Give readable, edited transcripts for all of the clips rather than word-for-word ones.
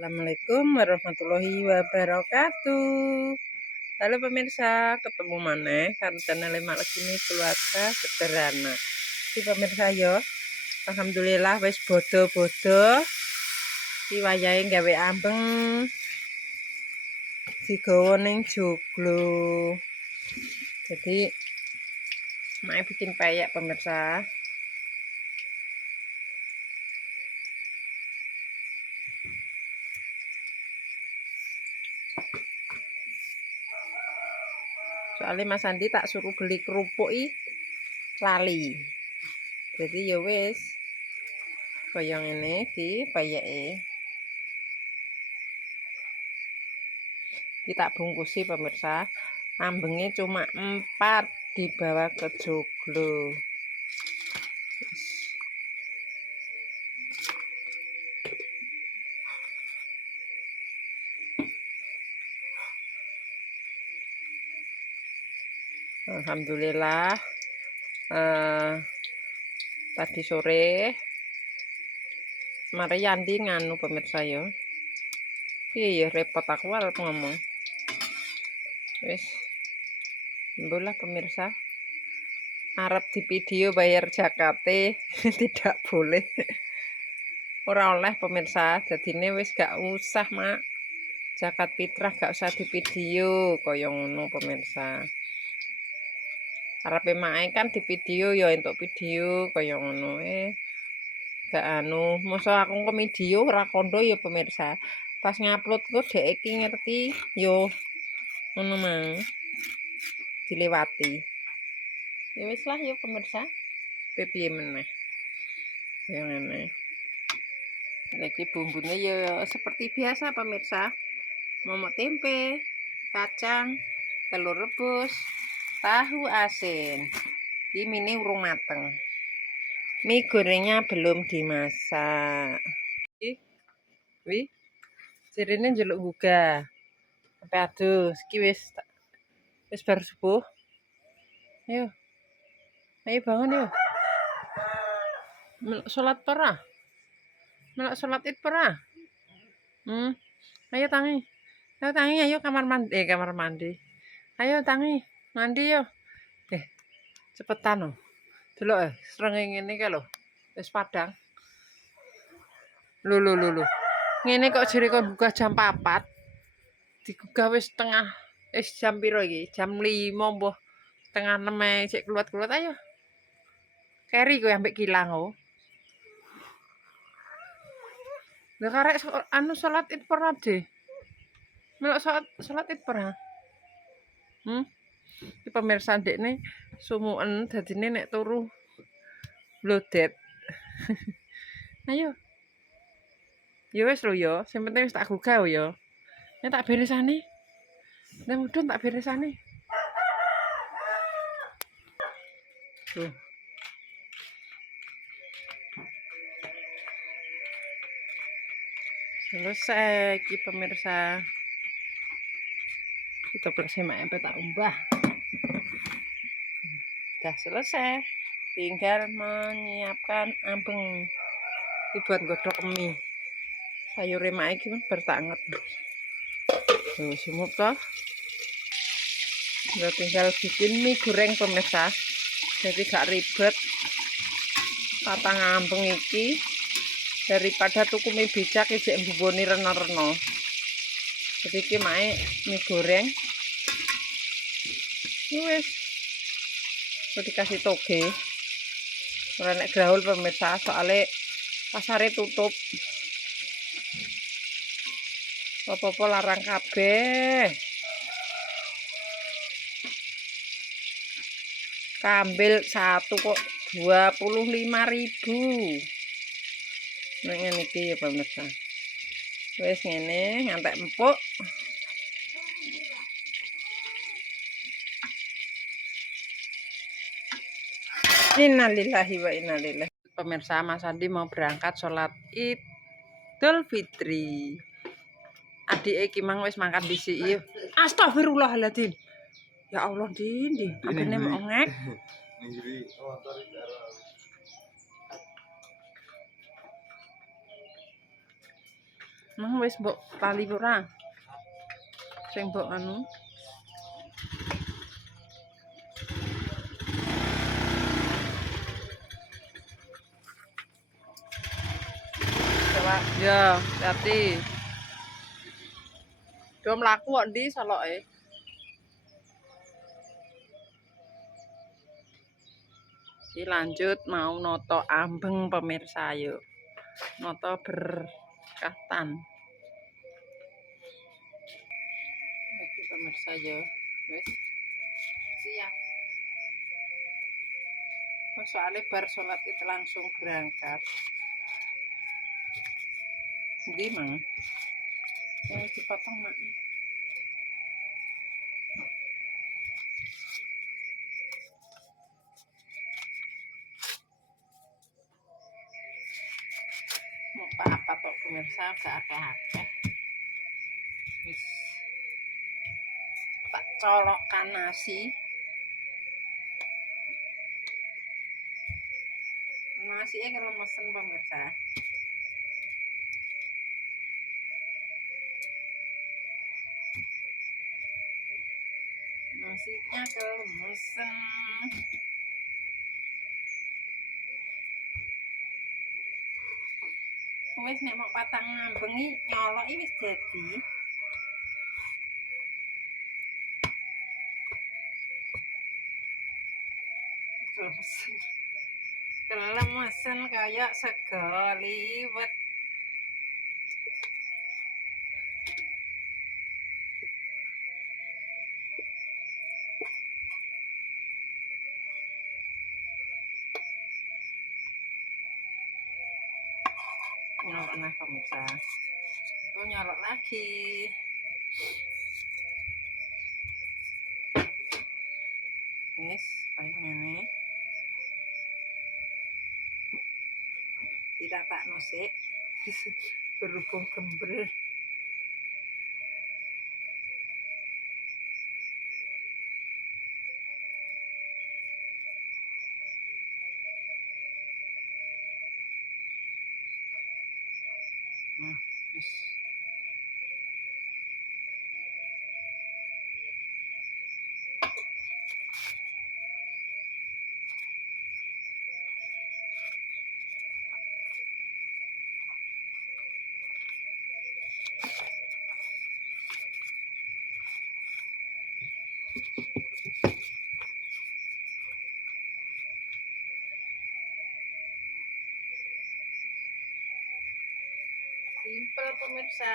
Assalamualaikum warahmatullahi wabarakatuh. Halo pemirsa, ketemu maneh kan channel Mak Legini Keluarga Sederhana. Iki pemirsa yo, alhamdulillah wis bodo-bodo. Iki wayahe gawe ambeng digawa ning joglo. Jadi mak bikin peyek pemirsa. Soalnya Mas Andi tak suruh beli kerupuk lali. Jadi ya wis kaya ngene di peyeke. Kita bungkusi pemirsa. Ambengnya cuma 4 dibawa ke joglo. Alhamdulillah tadi sore mari Yandi nganu pemirsa yo. Iya repot aku arep ngomong. Wis. Mbolah pemirsa. Arep di video bayar jakate tidak boleh. Ora oleh pemirsa, dadine wis gak usah, Mak. Zakat fitrah gak usah di video kaya ngono pemirsa. Arepe mae kan di video ya entuk video kaya ngono gak anu, masa aku ke video ora kondo ya pemirsa. Pas ngupload kok dhek iki ngerti yo ngono mang. Dilewati. Ya wis lah ya pemirsa. Piye meneh. Ya ngene. Lagi bumbune ya seperti biasa pemirsa. Momok tempe, kacang, telur rebus, tahu asin. Ini mie urung mateng. Mie gorengnya belum dimasak. Wih, sirine njeluk gugah. Sampai aduh, iki wis bar subuh. Ayo. Ayo bangun yuk. Melok salat pera. Melok salat Id pera. Ayo tangi. Ayo tangi, ayo kamar mandi. Ayo tangi, mandi yo. Cepetan loh. Delok srengenge ngene iki lho. Wis padang. Lho. Ngene kok jere kon buka jam 4. Digugah wis jam piro iki? Jam 5 mbah setengah 6 ae cek keluar-keluar ayo. Keri kowe ambek kilang oh. Lah karek anu salat Id pernah deh. Melok salat Id pernah. Iki pemirsa ndekne sumuken dadine nek turu blodet. Ayo. Ya wis lho ya, sing penting wis tak gugah ya. Nek tak beresane. Nek mudhun tak beresane. Tuh. Selesai iki pemirsa. Kita bersih mak tak umbah. Udah selesai. Tinggal menyiapkan ambeng. Dibuat godhog mie. Sayur mak iki bertanget. Tuh, simut toh. Udah tinggal bikin mie goreng pemirsa. Jadi gak ribet. Tata ngambeng iki daripada tuku mie bicak ijek mbuboni reno-reno. Jadi iki mae mie goreng. Wis. Kok dikasih toge. Ora nek grahul pemirsa, soalnya pasare tutup. Apa-apa larang kabeh. Kambil satu kok 25.000. Nek ngene iki ya pemirsa. Wis ngene ngantek empuk. Innalillahi wa inna ilaihi. Pemirsa, Mas Andi mau berangkat sholat Idul Fitri. Adike iki mang wis mangkat dhisiki. Astagfirullahaladzim. Ya Allah, Din. Apene mau ngek. Nah wis mbok lali ora? Sing mbok anu. Coba ya, hati. Do mlaku kok ndi soloke? Iki lanjut mau noto ambeng pemirsa yuk. Noto berkatan. Iki pemirsa yo. Wis siap. Soalnya bar sholat itu langsung berangkat. Ndi mang? Dipotong mak. Mau apa tok pemirsa gak akeh-akeh. Wis tak colokkan nasi. Nasinya kalau mesen pemirsa. Nasinya kelemesan. Wis nek mau patang ngambengi nyoloki wis dadi. Kelemesan. Kelemesan kayak sego liwet. Nyolok nah pemirsa. Nyolok lagi. Wis kaya ngene. Ditatakno sik. Berhubung gembel. Wis. Simpel pemirsa.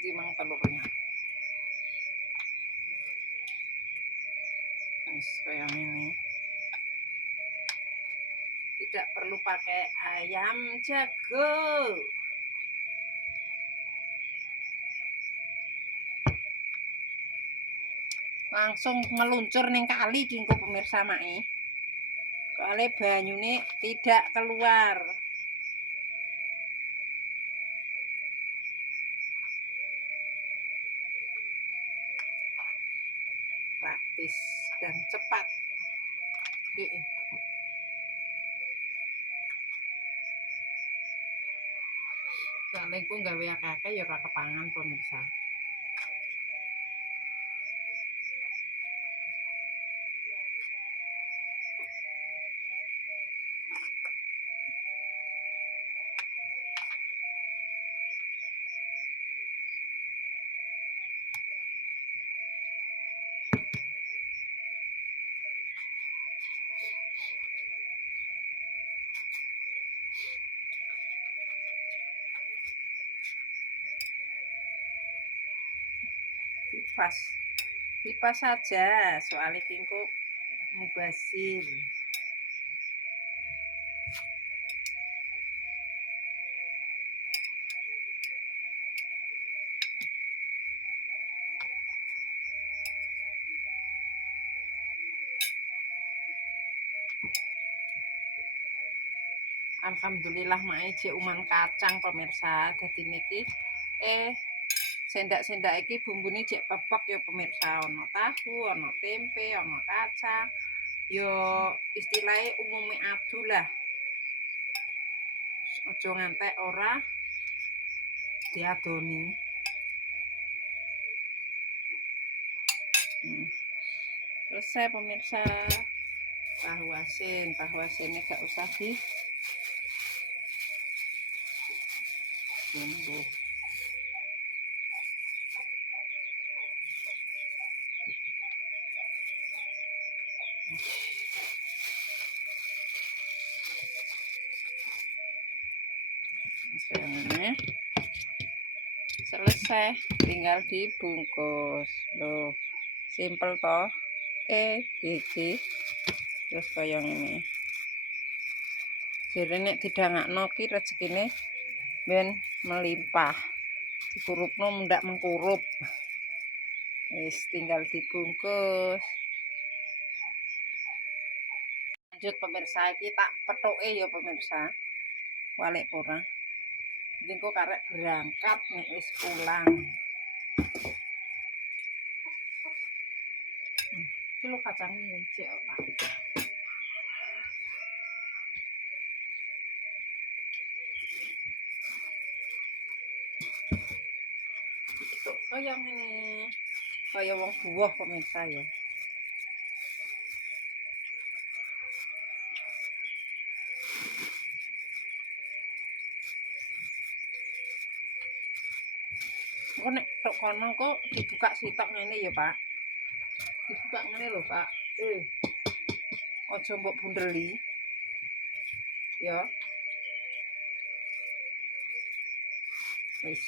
Di mang telurnya. Wis kayak ini. Tidak perlu pakai ayam jago. Langsung meluncur ning kali kingko pemirsa mae. Soalnya banyune tidak keluar. Praktis dan cepat. Soalnya aku gawe akeh-akeh ya ora kepangan pemirsa. Dipas saja soalnya kingko mubazir. Alhamdulillah mae jek uman kacang pemirsa. Dadi niki sendak-sendak iki bumbune jek pepek ya pemirsa. Ono tahu, ono tempe, ono kacang. yo istilahnya umumnya adu lah. Ojo ngantek ora diadoni. Selesai pemirsa. Tahu asinnya gak usah di bumbu. Ini selesai, tinggal dibungkus. Loh, simple toh. Biji terus kayak ini. Jadi nek didangakno ki rezekine ben melimpah. Dikurupno ndak mengkurup. Wis tinggal dibungkus. Lanjut pemirsa, iki tak pethuke ya pemirsa. Walik ora. Iki kok karek berangkat nek wis pulang. Iki lho kacangnya cek Pak. Kayak ini, kayak wong buah pemirsa ya. Kok nek tok kono kok dibuka sitok ngene ya, Pak. Dibuka ngene lho, Pak. Aja mbok bundeli. Ya. Wis.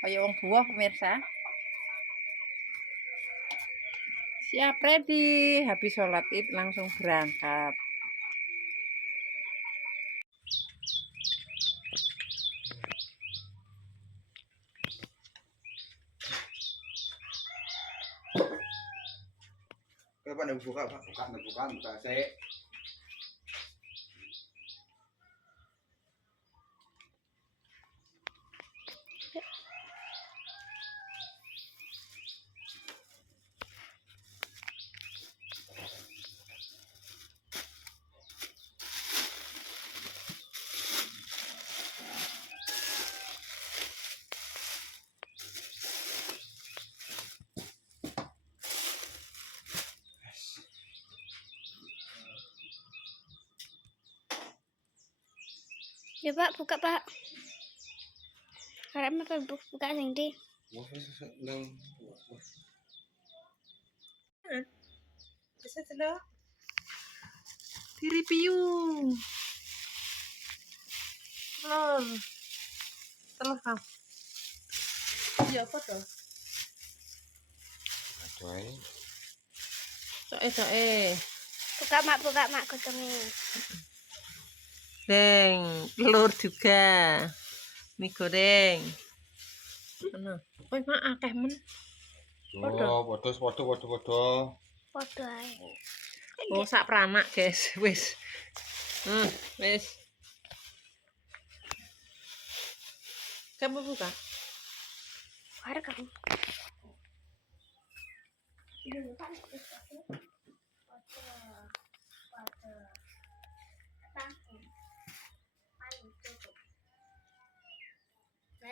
Kayak wong buah pemirsa. Siap ready, habis sholat Id langsung berangkat. Pak udah buka, Pak. Buka saya. Ya Pak, buka Pak. Karena Pak buka sing di. Bisa celok. Diripiu. Telur kau. Iya apa tuh? Aduh. Soe. Buka mak gotongnya. Deng, telur juga. Mie goreng. Mana? Kowe mak akeh men. Podo. Podo ae. Oh, sak pranak, guys. Wis. Wis. Kamu buka? Harus kamu.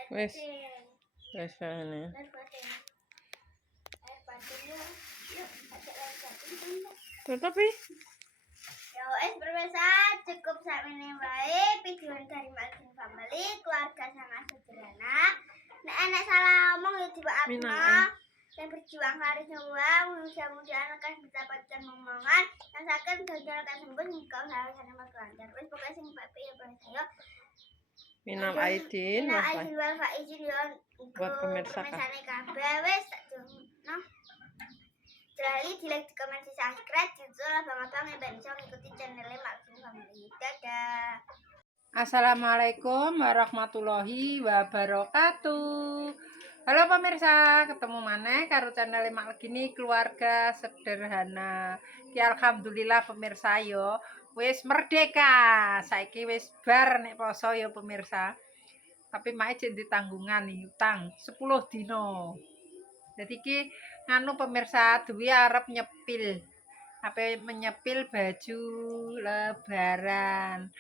Wis. Wis ini. Tapi Ya wes pemirsa, cukup sampai ini wae video dari Makin Family keluarga sangat sederhana. Nek anak salah omong ya dimaafkan. Yang berjuang hari semua, mudah-mudahan akan mendapatkan omongan yang sakit dan akan sembuh hingga usaha sana lancar. Wes pokoknya sing bapak ya saya. Minal aidin wal faizin ya buat pemirsa kabeh wes tak no. Jadi di like, di komen, di subscribe, jujur abang-abang yang bisa mengikuti channelnya Makin Family. Dadah. Assalamualaikum warahmatullahi wabarakatuh. Halo pemirsa, ketemu maneh karo channel Mak Legini keluarga sederhana. Ki alhamdulillah pemirsa yo wis merdeka. Saiki wis bar nek poso yo pemirsa. Tapi mae cek ditanggungan nih utang 10 dino. Jadi ki nganu pemirsa duwe arep nyepil. Ape menyepil baju lebaran.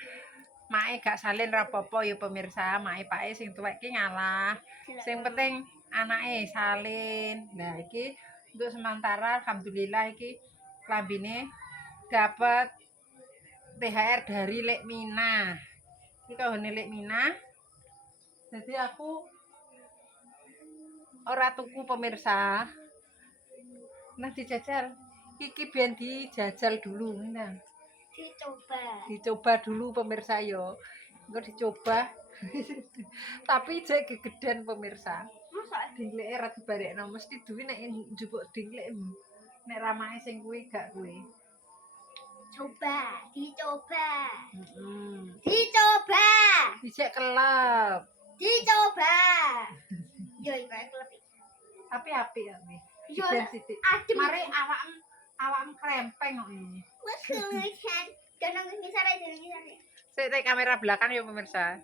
Mae gak salin rapopo ya pemirsa, mae pake sing tuwek ki ngalah. Sing penting anake salin. Nah, iki untuk sementara alhamdulillah iki klambine dapat THR dari Lek Mina. Iki kanggone Lek Mina. Jadi aku ora tuku pemirsa. Nah dijajal. Iki biyen dijajal dulu nah. Dicoba dulu pemirsa yo. Engko dicoba. Tapi jek gegeden pemirsa. Masa Dingleke ra dibarekno mesti duwe nek njupuk dinglek. Nek ramae sing kuwi gak kuwi. dicoba. Heeh. Dicoba. Dicek kelep. Dicoba. Yo iku lebih. Tapi apik ya nih. Yo Gegeden sithik. adem. Mari awakmu krempeng kok ini. Wes kan. Jangan ngisar aja ngisar. Sik kamera belakang ya pemirsa.